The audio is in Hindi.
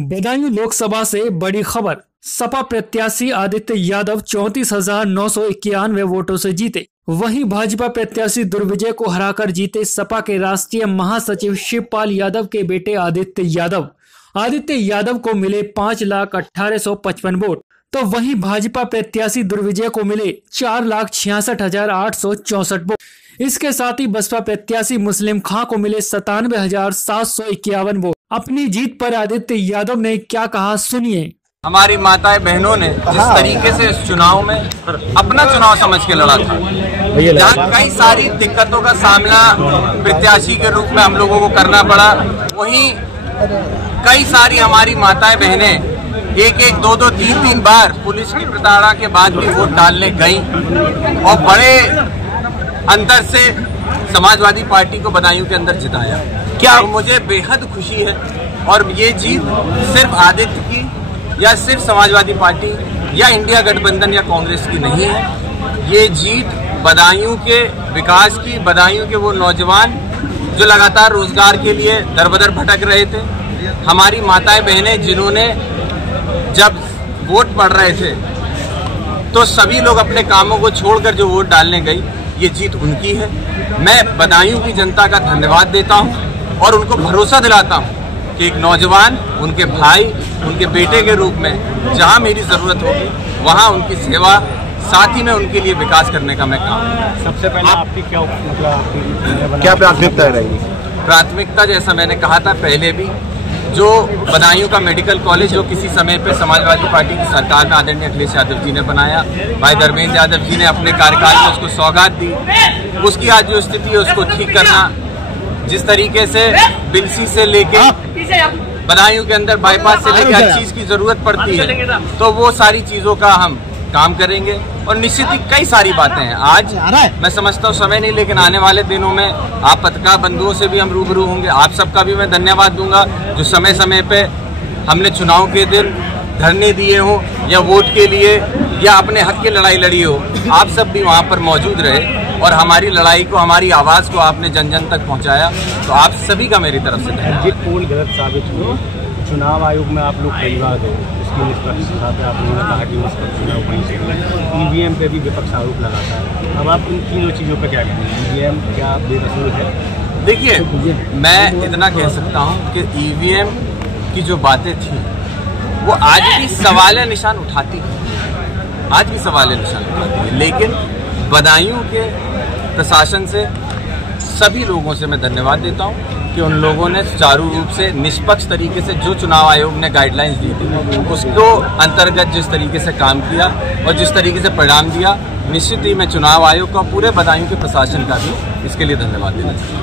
बदायूं लोकसभा से बड़ी खबर। सपा प्रत्याशी आदित्य यादव 34,991 वोटों से जीते। वहीं भाजपा प्रत्याशी दुर्विजय को हराकर जीते सपा के राष्ट्रीय महासचिव शिवपाल यादव के बेटे आदित्य यादव को मिले 5,18,55 वोट। तो वहीं भाजपा प्रत्याशी दुर्विजय को मिले 4,66,864 वोट। इसके साथ ही बसपा प्रत्याशी मुस्लिम खां को मिले 97,751 वोट। अपनी जीत पर आदित्य यादव ने क्या कहा, सुनिए। हमारी माताएं बहनों ने जिस तरीके से इस चुनाव में अपना चुनाव समझ के लड़ा था, जहाँ कई सारी दिक्कतों का सामना प्रत्याशी के रूप में हम लोगों को करना पड़ा, वहीं कई सारी हमारी माताएं बहनें एक, दो, तीन बार पुलिस की प्रताड़ना के बाद भी वोट डालने गई और बड़े अंतर से समाजवादी पार्टी को बदायूं के अंदर जिताया। क्या तो मुझे बेहद खुशी है और ये जीत सिर्फ आदित्य की या सिर्फ समाजवादी पार्टी या इंडिया गठबंधन या कांग्रेस की नहीं है। ये जीत बदायूं के विकास की, बदायूं के वो नौजवान जो लगातार रोजगार के लिए दर-बदर भटक रहे थे, हमारी माताएं बहनें जिन्होंने जब वोट पड़ रहे थे तो सभी लोग अपने कामों को छोड़कर जो वोट डालने गई, ये जीत उनकी है। मैं बदायूं की जनता का धन्यवाद देता हूं और उनको भरोसा दिलाता हूं कि एक नौजवान उनके भाई, उनके बेटे के रूप में जहां मेरी जरूरत होगी वहां उनकी सेवा, साथ ही में उनके लिए विकास करने का मैं काम। सबसे पहले आपकी क्या प्राथमिकता रहेगी? प्राथमिकता जैसा मैंने कहा था पहले भी, जो बदायूं का मेडिकल कॉलेज जो किसी समय पे समाजवादी पार्टी की सरकार में आदरणीय अखिलेश यादव जी ने बनाया, भाई धर्मेंद्र यादव जी ने अपने कार्यकाल में उसको सौगात दी, उसकी आज जो स्थिति है उसको ठीक करना, जिस तरीके से बिलसी से लेके बदायूं के अंदर बाईपास से लेके हर चीज की जरूरत पड़ती है, तो वो सारी चीजों का हम काम करेंगे। और निश्चित ही कई सारी बातें हैं, आज मैं समझता हूँ समय नहीं, लेकिन आने वाले दिनों में आप पत्रकार बंधुओं से भी हम रूबरू होंगे। आप सबका भी मैं धन्यवाद दूंगा जो समय समय पे हमने चुनाव के दिन धरने दिए हों या वोट के लिए या अपने हक की लड़ाई लड़ी हो, आप सब भी वहाँ पर मौजूद रहे और हमारी लड़ाई को, हमारी आवाज़ को आपने जन जन तक पहुँचाया, तो आप सभी का मेरी तरफ से धन्यवाद। ये पोल गलत साबित हुई, चुनाव आयोग में आप लोग परिवार हो, इसकी निष्पक्षता पे आप लोगों ने कहा कि निष्पक्ष चुनाव वहीं से ईवीएम पे भी विपक्ष आरोप लगाता है। अब आप इन तीनों चीज़ों पे क्या कहेंगे? ईवीएम क्या बेकसूर है? देखिए, मैं इतना कह सकता हूँ कि ईवीएम की जो बातें थी वो आज भी सवाल निशान उठाती है, लेकिन बदायूं के प्रशासन से, सभी लोगों से मैं धन्यवाद देता हूं कि उन लोगों ने सुचारू रूप से, निष्पक्ष तरीके से जो चुनाव आयोग ने गाइडलाइंस दी थी उसको अंतर्गत जिस तरीके से काम किया और जिस तरीके से परिणाम दिया, निश्चित ही मैं चुनाव आयोग का, पूरे बदायूं के प्रशासन का भी इसके लिए धन्यवाद देना चाहूँगा।